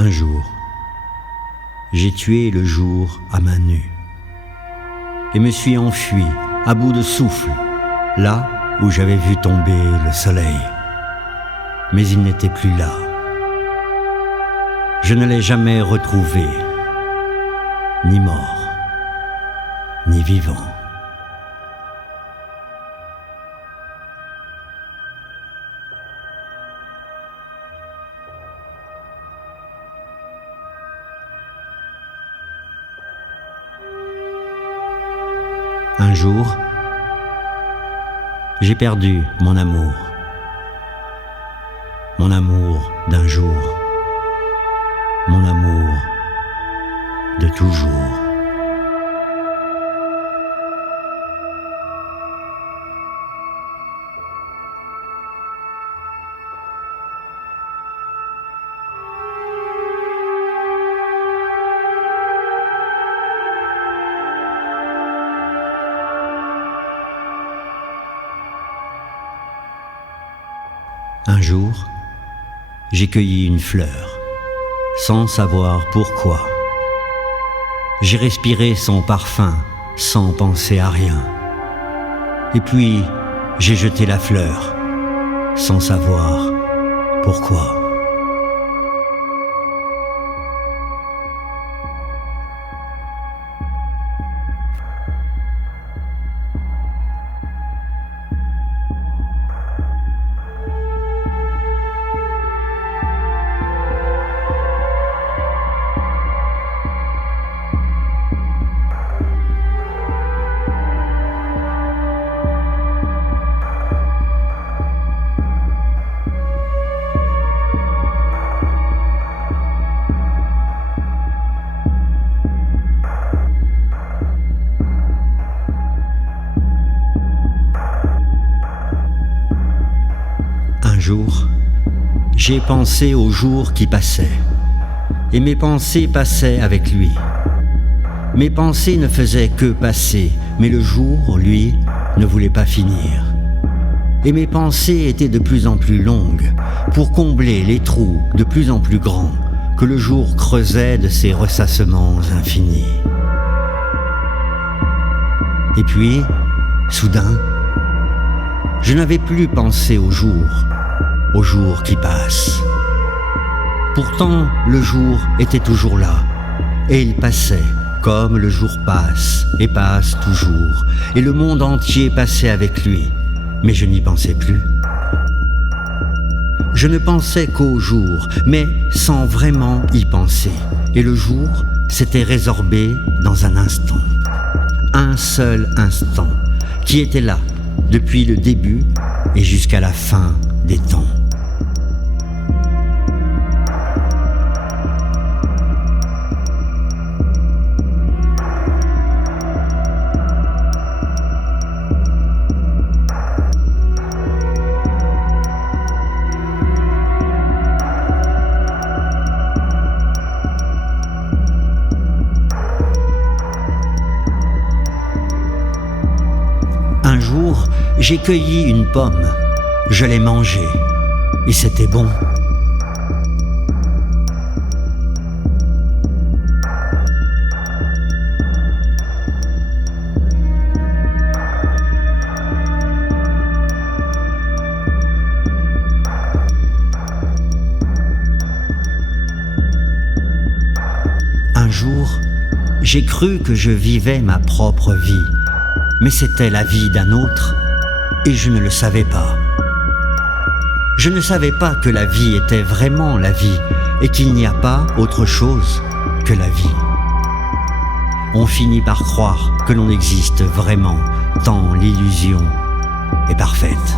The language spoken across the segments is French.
Un jour, j'ai tué le jour à main nue et me suis enfui à bout de souffle, là où j'avais vu tomber le soleil. Mais il n'était plus là. Je ne l'ai jamais retrouvé, ni mort, ni vivant. Un jour, j'ai perdu mon amour d'un jour, mon amour de toujours. Un jour, j'ai cueilli une fleur, sans savoir pourquoi. J'ai respiré son parfum, sans penser à rien. Et puis, j'ai jeté la fleur, sans savoir pourquoi. Un jour, j'ai pensé au jour qui passait, et mes pensées passaient avec lui. Mes pensées ne faisaient que passer, mais le jour, lui, ne voulait pas finir. Et mes pensées étaient de plus en plus longues, pour combler les trous de plus en plus grands que le jour creusait de ses ressassements infinis. Et puis, soudain, je n'avais plus pensé au jour qui passe. Pourtant, le jour était toujours là, et il passait, comme le jour passe, et passe toujours, et le monde entier passait avec lui, mais je n'y pensais plus. Je ne pensais qu'au jour, mais sans vraiment y penser, et le jour s'était résorbé dans un instant. Un seul instant, qui était là, depuis le début et jusqu'à la fin des temps. Un jour, j'ai cueilli une pomme, je l'ai mangée, et c'était bon. Un jour, j'ai cru que je vivais ma propre vie, mais c'était la vie d'un autre, et je ne le savais pas. Je ne savais pas que la vie était vraiment la vie, et qu'il n'y a pas autre chose que la vie. On finit par croire que l'on existe vraiment, tant l'illusion est parfaite.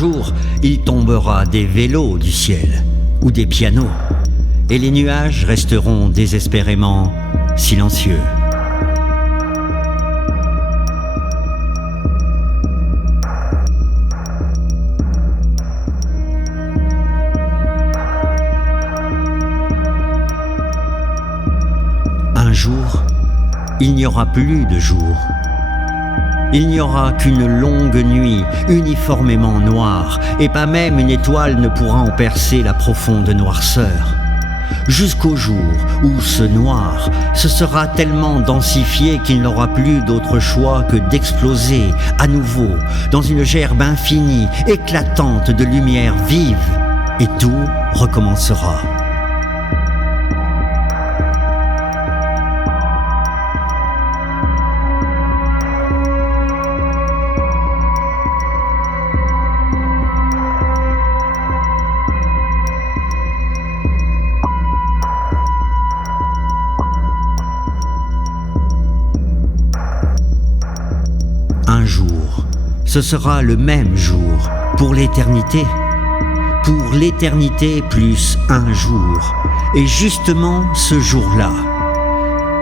jour, il tombera des vélos du ciel ou des pianos, et les nuages resteront désespérément silencieux. Un jour, il n'y aura plus de jour. Il n'y aura qu'une longue nuit, uniformément noire, et pas même une étoile ne pourra en percer la profonde noirceur. Jusqu'au jour où ce noir se sera tellement densifié qu'il n'aura plus d'autre choix que d'exploser à nouveau dans une gerbe infinie, éclatante de lumière vive, et tout recommencera. Un jour, ce sera le même jour pour l'éternité plus un jour, et justement ce jour-là,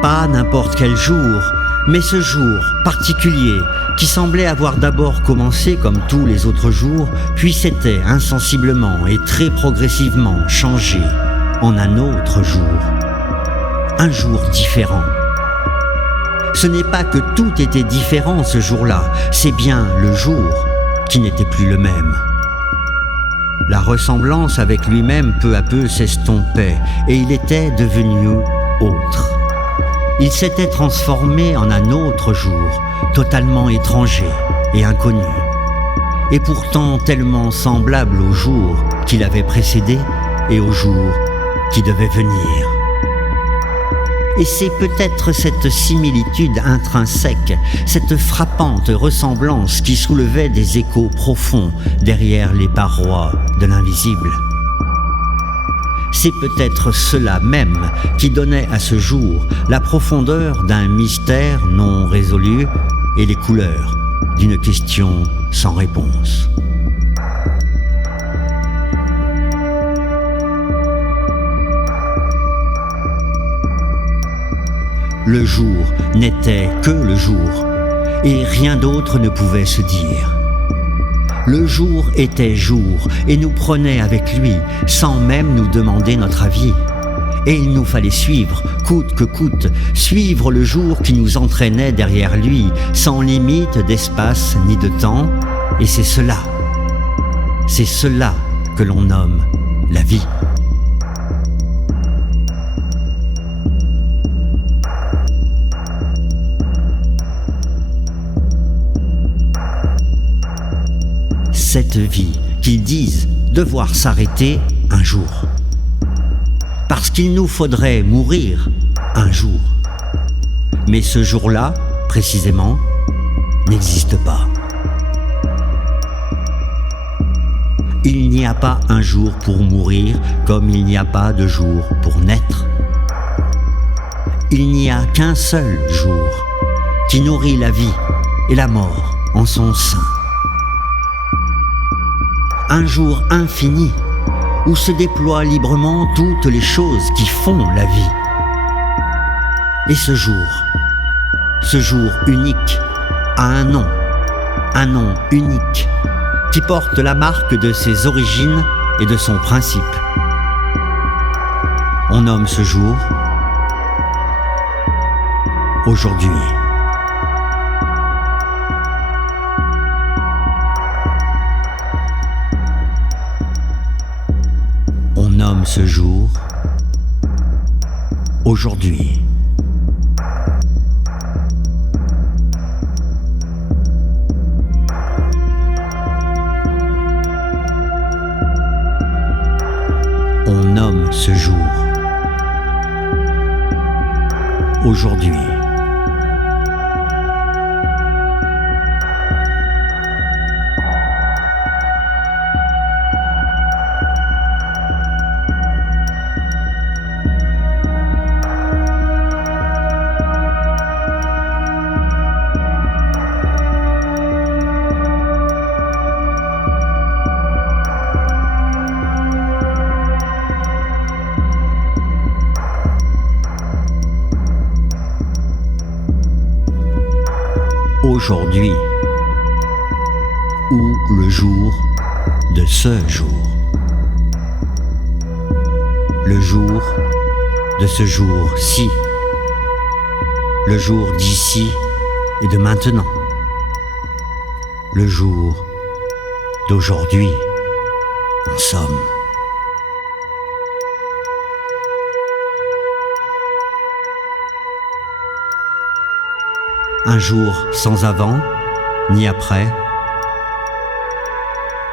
pas n'importe quel jour, mais ce jour particulier qui semblait avoir d'abord commencé comme tous les autres jours, puis s'était insensiblement et très progressivement changé en un autre jour, un jour différent. Ce n'est pas que tout était différent ce jour-là, c'est bien le jour qui n'était plus le même. La ressemblance avec lui-même peu à peu s'estompait et il était devenu autre. Il s'était transformé en un autre jour, totalement étranger et inconnu, et pourtant tellement semblable au jour qui l'avait précédé et au jour qui devait venir. Et c'est peut-être cette similitude intrinsèque, cette frappante ressemblance qui soulevait des échos profonds derrière les parois de l'invisible. C'est peut-être cela même qui donnait à ce jour la profondeur d'un mystère non résolu et les couleurs d'une question sans réponse. Le jour n'était que le jour, et rien d'autre ne pouvait se dire. Le jour était jour, et nous prenait avec lui, sans même nous demander notre avis. Et il nous fallait suivre, coûte que coûte, suivre le jour qui nous entraînait derrière lui, sans limite d'espace ni de temps, et c'est cela que l'on nomme la vie. Cette vie qu'ils disent devoir s'arrêter un jour. Parce qu'il nous faudrait mourir un jour. Mais ce jour-là, précisément, n'existe pas. Il n'y a pas un jour pour mourir comme il n'y a pas de jour pour naître. Il n'y a qu'un seul jour qui nourrit la vie et la mort en son sein. Un jour infini où se déploient librement toutes les choses qui font la vie. Et ce jour unique, a un nom unique, qui porte la marque de ses origines et de son principe. On nomme ce jour aujourd'hui. On nomme ce jour aujourd'hui. On nomme ce jour aujourd'hui. aujourd'hui ou le jour de ce jour. Le jour de ce jour-ci. Le jour d'ici et de maintenant. Le jour d'aujourd'hui, en somme. Un jour sans avant, ni après,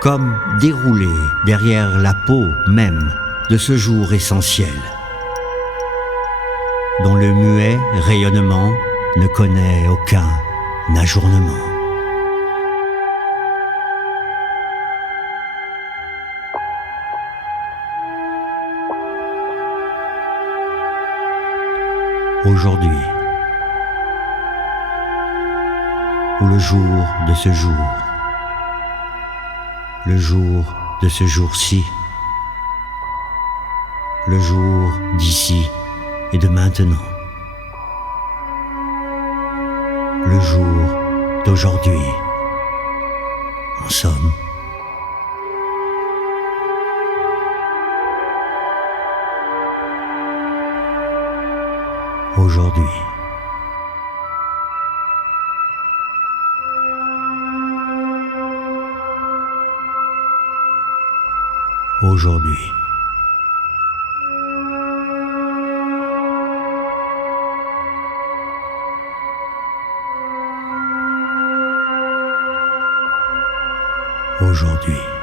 comme déroulé derrière la peau même de ce jour essentiel, dont le muet rayonnement ne connaît aucun ajournement. Aujourd'hui, ou le jour de ce jour, le jour de ce jour-ci, le jour d'ici et de maintenant, le jour d'aujourd'hui, en somme. Aujourd'hui. Aujourd'hui. Aujourd'hui.